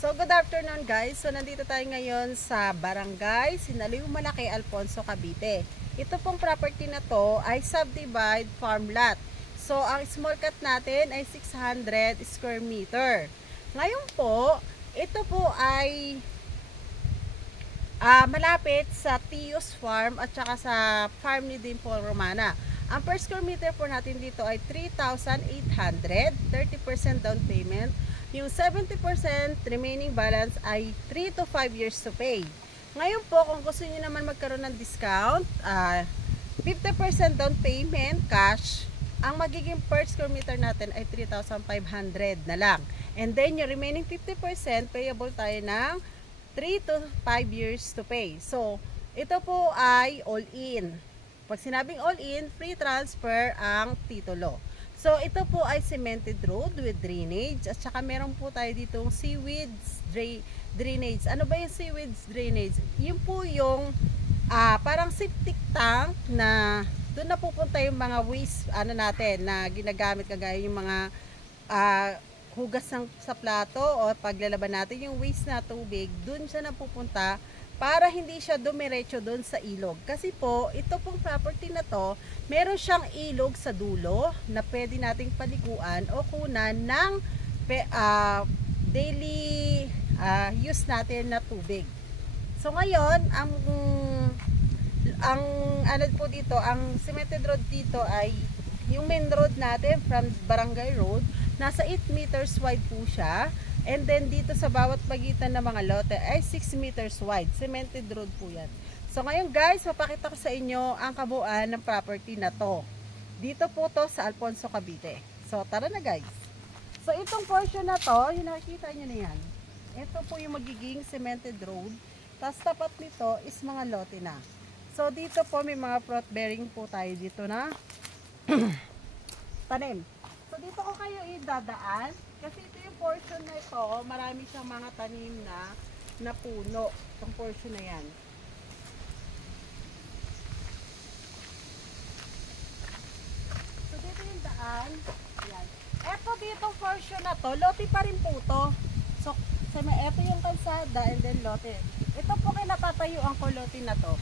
So good afternoon guys. So nandito tayo ngayon sa Barangay Sinaliw Malaki, Alfonso, Cavite. Ito pong property na to ay subdivide farm lot. So ang small cut natin ay 600 square meter. Ngayon po, ito po ay malapit sa Tios Farm at saka sa farm ni Dimple Romana. Ang per square meter po natin dito ay 3,800, 30% down payment. Yung 70% remaining balance ay 3 to 5 years to pay. Ngayon po, kung gusto niyo naman magkaroon ng discount, 50% down payment cash, ang magiging per square meter natin ay 3,500 na lang. And then, yung remaining 50% payable tayo ng 3 to 5 years to pay. So, ito po ay all-in. Pag sinabing all-in, free transfer ang titulo. So, ito po ay cemented road with drainage. At saka meron po tayo ditong seaweeds drainage. Ano ba yung seaweeds drainage? Yun po yung parang septic tank na doon na pupunta yung mga waste natin na ginagamit, kagaya yung mga hugas sa plato o paglalaban natin yung waste na tubig. Doon siya napupunta para hindi siya dumiretso doon sa ilog. Kasi po, ito pong property na to, meron siyang ilog sa dulo na pwede nating paliguan o kunan ng daily use natin na tubig. So ngayon, ang ano po dito, ang cemented road dito ay yung main road natin from Barangay Road, nasa 8 meters wide po siya. And then dito sa bawat pagitan ng mga lote ay 6 meters wide. Cemented road po yan. So ngayon guys, mapakita ko sa inyo ang kabuuan ng property na to. Dito po to sa Alfonso, Cavite. So tara na guys. So itong portion na to, yung nakikita nyo na yan. Ito po yung magiging cemented road. Tapos tapat nito is mga lote na. So dito po may mga fruit bearing po tayo dito na tanim. So dito ko kayo idadaan. Kasi ito yung portion na ito, marami siyang mga tanim na puno. Itong portion na yan. So dito yung daan. Yan. Ito ditong portion na to, lote pa rin po to. So ito yung kalsada and then lote. Ito po kinatatayuan ko lote na to.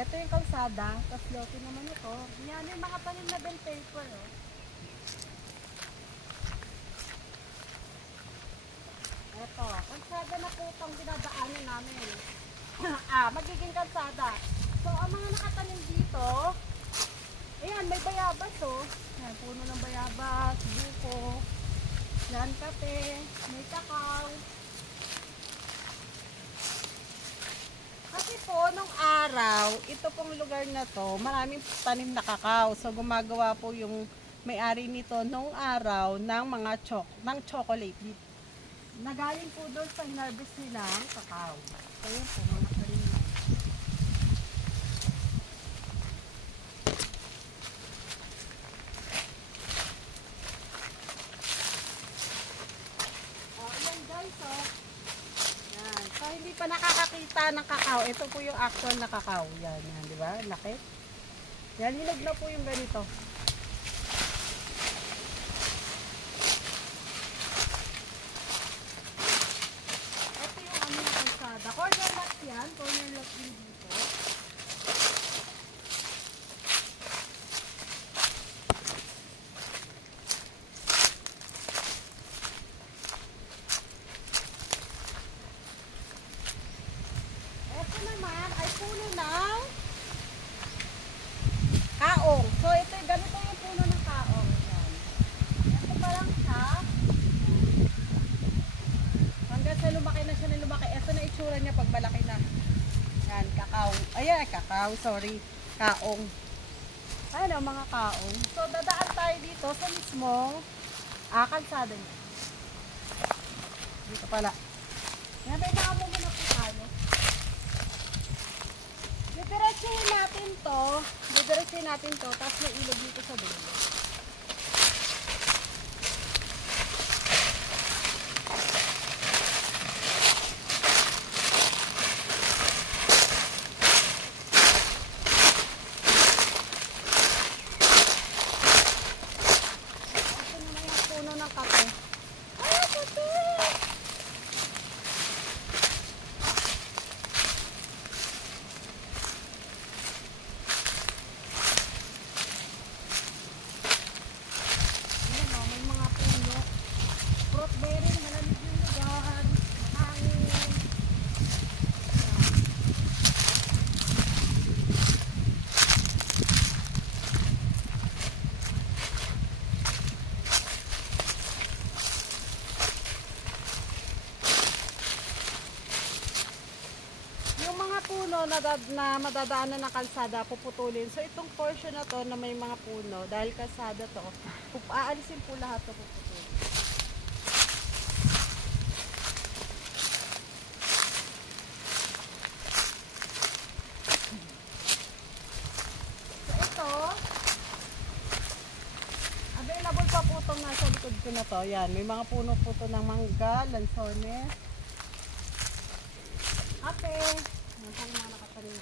Ito yung kalsada, tapos lote naman ito. Yan yung mga tanim na bell paper. Oh. Ito, kalsada na po itong dinadaanan namin. Magiging kalsada. So, ang mga nakatanim dito, ayan, may bayabas oh. Ayan, puno ng bayabas, buko, yan, kape, may kakao. Kasi po, nung araw, ito pong lugar na to, maraming tanim na kakao. So, gumagawa po yung may-ari nito nung araw ng mga chocolate. Nagaling po doon sa hinarvest nila ang kakao. So, yun po, mga tanim na. Ayan guys, oh. So, hindi pa nakakakita ng kakao. Ito po yung actual na kakao. Yan, di ba? Laki. Yan, hinog na po yung ganito. Ito yung aming kalsada. Corner lot yan. Corner lot din dito. Puno ng kaong. So ito, ganito yung puno ng kaong. Yan. Ito pa lang siya. Hanggang sa lumaki na siya na lumaki. Ito na itsura niya pag malaki na. Yan, kakao. Ayan, kakao, sorry. Kaong. Ayan, mga kaong. So dadaan tayo dito sa mismong kalsada niya. Dito pala. Yan, may mga muna na po tayo. Didiretsuhin natin to, tapos may ilog dito sa dulo. na madadaanan ng kalsada, puputulin. So itong portion na to na may mga puno, dahil kalsada to, aalisin po lahat to, puputulin. So ito, available pa po itong nasa likod ko na to. Yan, may mga puno po to ng mangga, lansones, ape. Yan po yung mga nakatanim.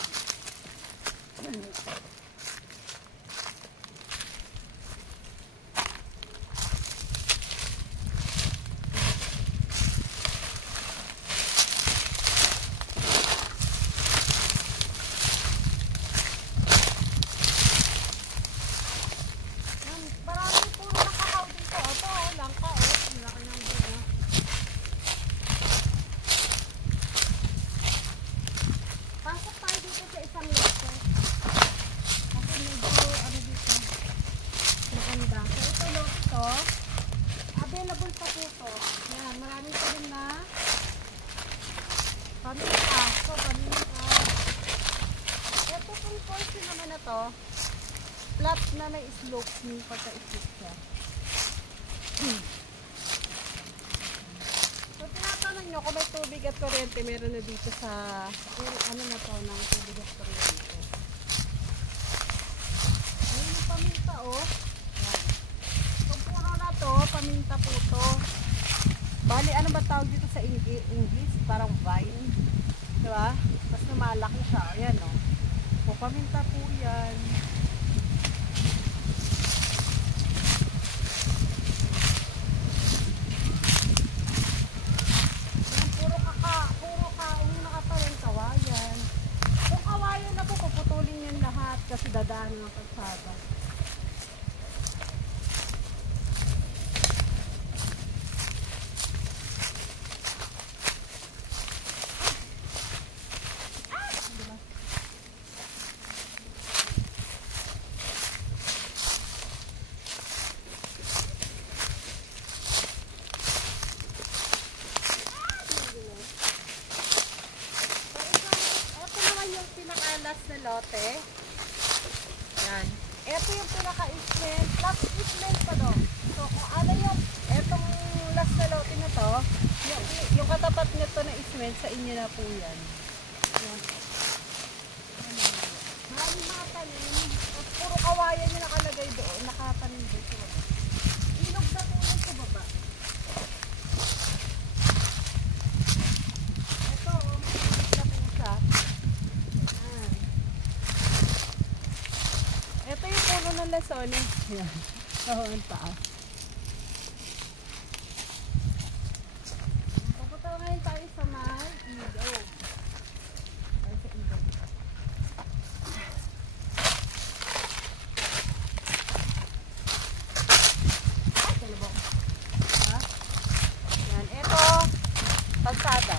Maraming puro nakakaw dito. Ito, langka. Ang laki ng buo. Pasok tayo dito sa isang lote. Kasi medyo, ano dito, maganda. So, ito lote to. Available pa po to. Yan, maraming pa rin na paminta. So, paminta. Ito pong portion naman na to, flat na may slope, yung pagka-slope siya. So, tinatanong nyo kung may tubig at kuryente, meron na dito sa, ano na to, ng tubig at kuryente. Ayun yung paminta, oh. Yan. Itong puno na to, paminta po to. Bali, ano ba tawag dito sa English? Parang vine. Diba? Tapos lumalaki siya. Ayan, oh. O, paminta po yan. Kasi dadaan ng kalsada. Ito naman yung pinakalas na lote. Yan. Ito yung pinaka-isment. Last isment pa do. So, kung ano yung, etong last na lote na to, yung katapat nito na isment, sa inyo na po yan. Yan. Maraming mga tanim. Puro kawayan yung nakalagay doon. Nakatanim doon sa baba. Ilog na po yun sa baba. Ito, ilog na po siya. Ito yung puno ng lansones. Yan. Oo, ang taas. Pupunta ngayon tayo sa may ilog. Tayo sa ilog. Ay, kalabok. Ha? Yan. Ito, kalsada.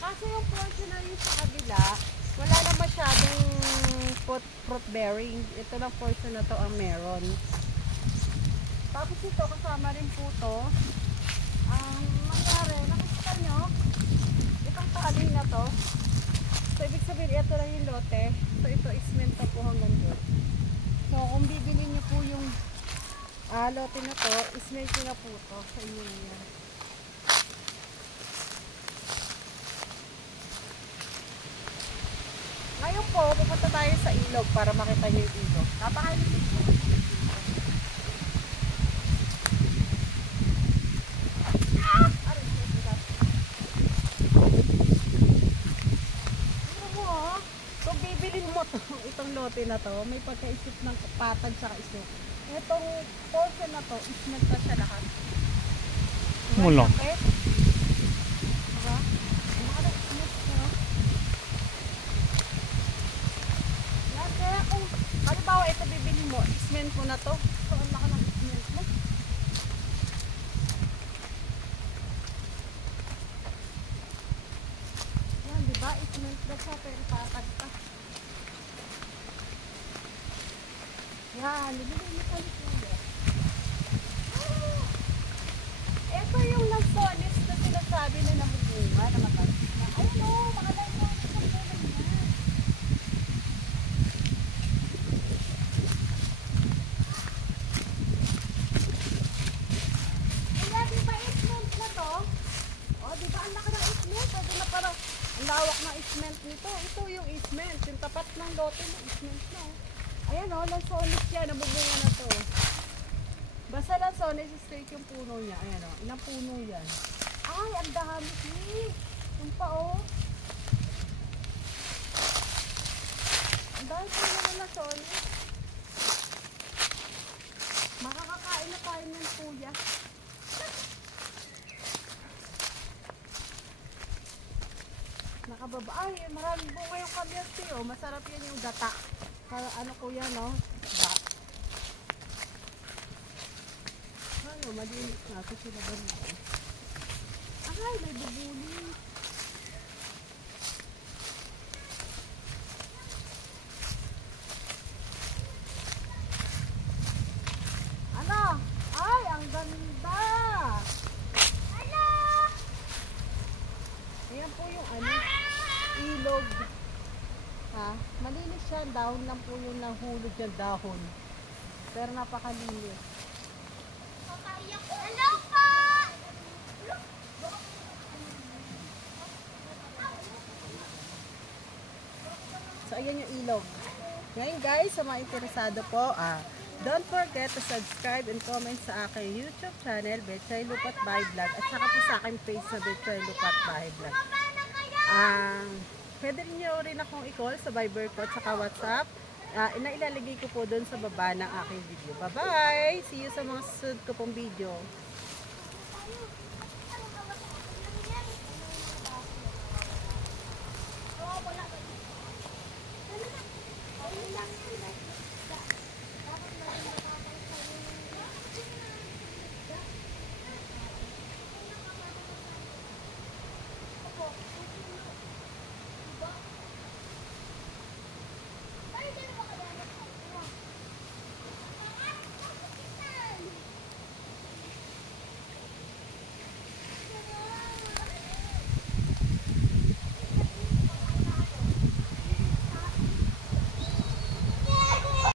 Kasi yung portion na yun sa kabila, wala na masyadong fruit bearing. Ito lang portion na to ang meron. Tapos ito, kasama rin po to. Ang mangyari, nakikita nyo, itong taling na to. So, ibig sabihin, ito lang yung lote. So, ito isment pa po hanggang doon. So, kung bibili nyo po yung lote na to, isment nyo na po to sa inyo na yan. Ngayon po, pupunta tayo sa ilog para makita nyo yung ilog. Napakalinis po. Kung bibilin mo to, itong lote na to, may pagkaisip ng patag sa isip. Itong portion na to, ismet na siya lahat. Mula. Okay? Diba? Kaya kung halimbawa ito bibili mo, isment mo na to. So, ang laki ng isment mo. Yan, diba? Isment na siya, pero patag pa. Yan, nililinis ka ni Kuya. Ito yung lansones na sinasabi na namumunga na matamis na. Ayun o, mga lansones na puno niya. Kaya di ba isment na to? O, di ba ang laki ng isment? Pwede na parang ang lawak ng isment nito. Ito yung isment. Yung tapat ng lote ng isment na. Ayan o, lansones yan. Namumunga na to. Basta lansones, straight yung puno niya. Ayan o, ilang puno yan. Ay, ang dami. Yung pa o. Ang dami puno ng lansones. Makakakain na tayo ng kuya. Nakababa. Ay, maraming bunga yung kamyati o. Masarap yan yung gata. Para ano kuya no? Ano, malinis natin sila ba na? Ay, may bubuli. Ano? Ay, ang ganda! Ano? Ayan po yung ano, ilog. Ha? Malinis siya, dahon lang po yung nahulog yung dahon. Pero napakalinis. Hello po! So, ayan yung ilog. Ngayon guys, sa mga interesado po, don't forget to subscribe and comment sa aking YouTube channel, Betchay Lupat Bahay Vlog, at saka po sa aking page na Betchay Lupat Bahay Vlog. Pwede rin akong i-call sa Viber ko at saka WhatsApp. Inailalagay ko po doon sa baba ng aking video. Bye-bye! See you sa mga susunod ko pong video.